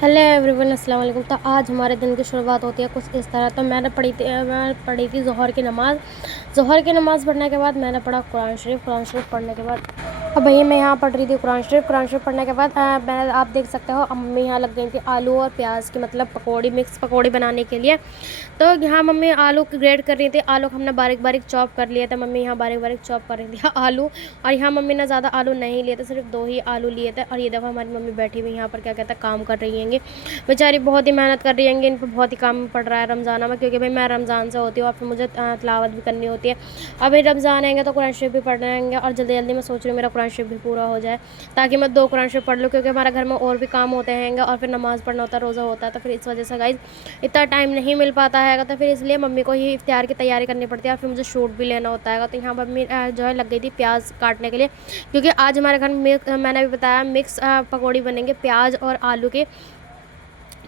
Hello everyone, अस्सलाम वालेकुम। तो आज हमारे दिन की शुरुआत होती है कुछ इस तरह। तो मैं पढ़ी थी ज़ोहर की नमाज़। ज़ोहर की नमाज़ पढ़ने के बाद मैंने पढ़ा कुरान शरीफ पढ़ने के बाद अब भैया मैं यहाँ पढ़ रही थी कुरान शरीफ पढ़ने के बाद मैं आप देख सकते हो अम्मी यहाँ लग गई थी आलू और प्याज की मतलब पकौड़ी मिक्स पकौड़ी बनाने के लिए। तो यहाँ मम्मी आलू की ग्रेड कर रही थी। आलू हमने बारीक बारीक चॉप कर लिए थे। मम्मी यहाँ बारीक बारीक चॉप कर रही थी आलू। और यहाँ मम्मी ने ज़्यादा आलू नहीं लिए थे, सिर्फ 2 ही आलू लिए थे। और ये देखो हमारी मम्मी बैठी हुई यहाँ पर क्या कहते हैं काम कर रही हैं। बेचारी बहुत ही मेहनत कर रही हैं, इन पर बहुत ही काम पड़ रहा है रमज़ाना में, क्योंकि भाई मैं रमज़ान से होती हूँ और फिर मुझे तिलावत भी करनी होती है। अभी रमज़ान आएंगे तो कुरान शरीफ भी पढ़ रहेंगे और जल्दी जल्दी मैं सोच रही हूँ मेरा कुरान शरीफ भी पूरा हो जाए ताकि मैं 2 कुरान शरीफ पढ़ लूँ, क्योंकि हमारे घर में और भी काम होते हैं और फिर नमाज़ पढ़ना होता है, रोज़ा होता है। तो फिर इस वजह से गाइज़ इतना टाइम नहीं मिल पाता है, तो फिर इसलिए मम्मी को ही इफ्तियार की तैयारी करनी पड़ती है और फिर मुझे शूट भी लेना होता है। तो यहाँ मम्मी जो है लग गई थी प्याज काटने के लिए, क्योंकि आज हमारे घर में मैंने भी बताया मिक्स पकौड़ी बनेंगे प्याज और आलू के।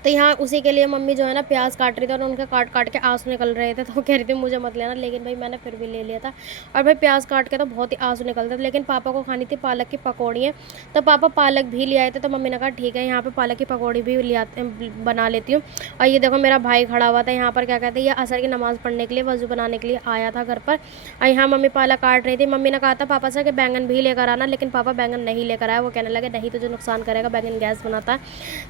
तो यहाँ उसी के लिए मम्मी जो है ना प्याज काट रही थी और उनके काट काट के आंसू निकल रहे थे। तो वो कह रही थी मुझे मत लेना, लेकिन भाई मैंने फिर भी ले लिया था। और भाई प्याज काट के तो बहुत ही आंसू निकलते थे, लेकिन पापा को खानी थी पालक की पकौड़ियाँ। तो पापा पालक भी ले आए थे, तो मम्मी ने कहा ठीक है यहाँ पर पालक की पकौड़ी भी ले आते बना लेती हूँ। और ये देखो मेरा भाई खड़ा हुआ था यहाँ पर, क्या कहते हैं, ये असर की नमाज़ पढ़ने के लिए वज़ू बनाने के लिए आया था घर पर। और यहाँ मम्मी पालक काट रही थी। मम्मी ने कहा था पापा से कि बैंगन भी लेकर आना, लेकिन पापा बैंगन नहीं लेकर आया। वो कहने लगे नहीं तुझे नुकसान करेगा, बैंगन गैस बनाता है।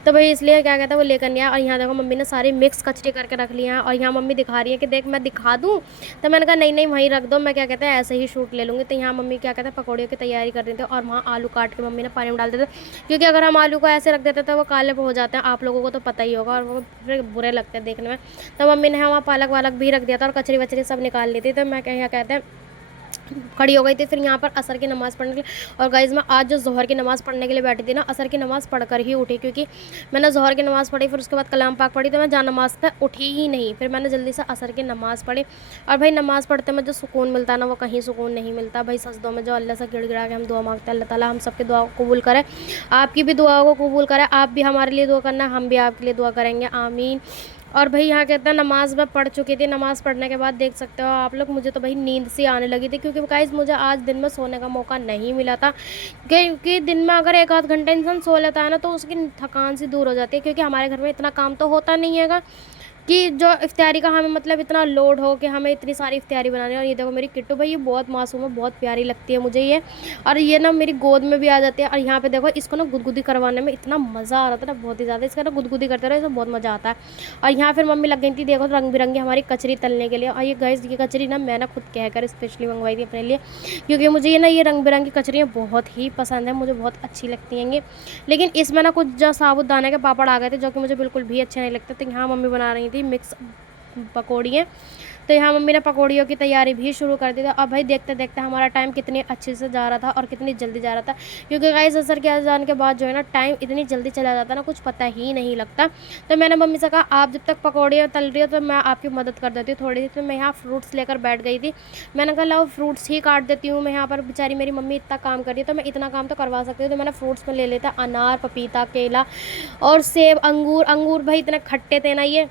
तो भाई इसलिए क्या कहता है वो लेकर नहीं आया। और यहाँ देखो मम्मी ने सारी मिक्स कचरी करके रख ली हैं और यहाँ मम्मी दिखा रही है कि देख मैं दिखा दूँ। तो मैंने कहा नहीं नहीं वहीं रख दो, मैं क्या कहते हैं ऐसे ही शूट ले लूँगी। तो यहाँ मम्मी क्या कहते हैं पकौड़ियों की तैयारी कर रही थी और वहाँ आलू काट के मम्मी ने पानी में डाल देते, क्योंकि अगर हम आलू को ऐसे रख देते तो वो काले हो जाते हैं, आप लोगों को तो पता ही होगा, और वो फिर बुरे लगते हैं देखने में। तो मम्मी ने वहाँ पालक वालक भी रख दिया था और कचरी वचरी सब निकाल ली थी। तो मैं क्या कहते हैं खड़ी हो गई थी फिर यहाँ पर असर की नमाज़ पढ़ने के लिए। और गाइज़ मैं आज जो ज़ोहर की नमाज़ पढ़ने के लिए बैठी थी ना, असर की नमाज़ पढ़कर ही उठी, क्योंकि मैंने ज़ोहर की नमाज़ पढ़ी फिर उसके बाद कलाम पाक पढ़ी, तो मैं जा नमाज़ पे उठी ही नहीं। फिर मैंने जल्दी से असर की नमाज़ पढ़ी। और भाई नमाज़ पढ़ते में जो सुकून मिलता है ना, वो कहीं सुकून नहीं मिलता भाई। सजदों में जो अल्लाह से गिड़गिड़ा के हम दुआ मांगते हैं, अल्लाह ताला हम सबकी दुआ को कबूल करे, आपकी भी दुआओं को कबूल करे। आप भी हमारे लिए दुआ करना, हम भी आपके लिए दुआ करेंगे, आमीन। और भाई यहाँ कहते हैं नमाज़ मैं पढ़ चुकी थी। नमाज़ पढ़ने के बाद देख सकते हो आप लोग मुझे तो भाई नींद सी आने लगी थी, क्योंकि गाइस मुझे आज दिन में सोने का मौका नहीं मिला था। क्योंकि दिन में अगर 1 आध घंटा इंसान सो लेता है ना, तो उसकी थकान सी दूर हो जाती है, क्योंकि हमारे घर में इतना काम तो होता नहीं है कि जो इफ्तियारी का हमें मतलब इतना लोड हो कि हमें इतनी सारी इफ्तियारी बनानी है। और ये देखो मेरी किट्टू भाई ये बहुत मासूम है, बहुत प्यारी लगती है मुझे ये। और ये ना मेरी गोद में भी आ जाती है। और यहाँ पे देखो इसको ना गुदगुदी करवाने में इतना मज़ा आ रहा था ना, बहुत ही ज़्यादा। इसका ना गुदगुदी करते रहो, इसमें बहुत मज़ा आता है। और यहाँ फिर मम्मी लग गई थी देखो रंग बिरंगी हमारी कचरी तलने के लिए। और ये गैस ये कचरी ना मैं ना खुद कहकर स्पेशली मंगवाई थी अपने लिए, क्योंकि मुझे ये ना ये रंग बिरंगी कचरियाँ बहुत ही पसंद है, मुझे बहुत अच्छी लगती हैं ये। लेकिन इसमें ना कुछ जो साबुदाने के पापड़ आ गए थे, जो कि मुझे बिल्कुल भी अच्छे नहीं लगते। तो यहाँ मम्मी बना रही थी मिक्स पकौड़ियाँ। तो यहाँ मम्मी ने पकौड़ियों की तैयारी भी शुरू कर दी थी। अब भाई देखते देखते हमारा टाइम कितनी अच्छे से जा रहा था और कितनी जल्दी जा रहा था, क्योंकि गाइस असर के अज़ान के बाद जो है ना टाइम इतनी जल्दी चला जाता है ना, कुछ पता ही नहीं लगता। तो मैंने मम्मी से कहा आप जब तक पकौड़ियाँ तल रही हो तो मैं आपकी मदद कर देती हूँ थोड़ी सी। तो मैं यहाँ फ्रूट्स लेकर बैठ गई थी। मैंने कहा लाओ फ्रूट्स ही काट देती हूँ मैं, यहाँ पर बेचारी मेरी मम्मी इतना काम कर रही है तो मैं इतना काम तो करवा सकती हूँ। तो मैंने फ्रूट्स में ले लेता अनार, पपीता, केला और सेब, अंगूर। अंगूर भाई इतने खट्टे थे ना ये,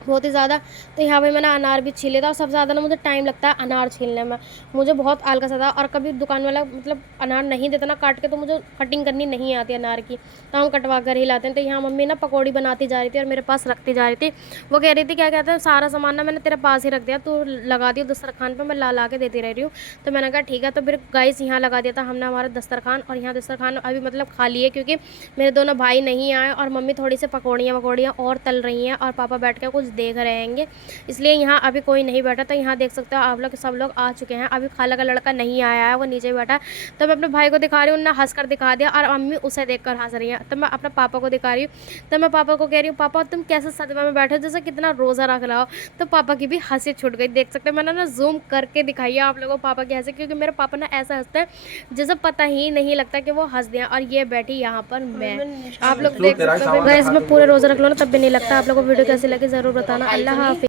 बहुत ही ज़्यादा। तो यहाँ पे मैंने अनार भी छीले था। और सबसे ज़्यादा ना मुझे टाइम लगता है अनार छीलने में, मुझे बहुत आलस आता है। और कभी दुकान वाला मतलब अनार नहीं देता ना काट के, तो मुझे कटिंग करनी नहीं आती अनार की, तो हम कटवा कर ही लाते हैं। तो यहाँ मम्मी ना पकौड़ी बनाती जा रही थी और मेरे पास रखती जा रही थी। वो कह रही थी क्या कहते हैं सारा सामान ना मैंने तेरे पास ही रख दिया, तू लगा दियो दस्तरखान पर, मैं ला के देती रह रही हूँ। तो मैंने कहा ठीक है। तो फिर गाइस यहाँ लगा दिया था हमने हमारा दस्तरखान। और यहाँ दस्तरखान अभी मतलब खाली है, क्योंकि मेरे दोनों भाई नहीं आए और मम्मी थोड़ी सी पकौड़ियाँ और तल रही हैं और पापा बैठ के कुछ देख रहे हैं, इसलिए यहाँ अभी कोई नहीं बैठा। तो यहाँ देख सकते हो आप लोग सब लोग आ चुके हैं। अभी खाला का लड़का नहीं आया है, वो नीचे बैठा है। तो मैं अपने भाई को दिखा रही हूँ, उन्होंने हंस कर दिखा दिया और अम्मी उसे देखकर हंस रही है। तो मैं अपने पापा को दिखा रही हूँ। तो मैं पापा को कह रही हूँ पापा तुम कैसे सदमे में बैठे हो, जैसे कितना रोज़ा रख रहा हो। तो पापा की भी हंसी छूट गई। देख सकते हैं मैंने ना जूम करके दिखाई है आप लोगों को पापा की हंसी, क्योंकि मेरे पापा ना ऐसा हंसते हैं जैसे पता ही नहीं लगता कि वो हंस दिया। और ये बैठी यहाँ पर मैं, आप लोग देख सकते हो। मैं पूरे रोज़ा रख लो ना तब भी नहीं लगता। आप लोगों को वीडियो कैसी लगी ज़रूर बताना। अल्लाह हाफिज़।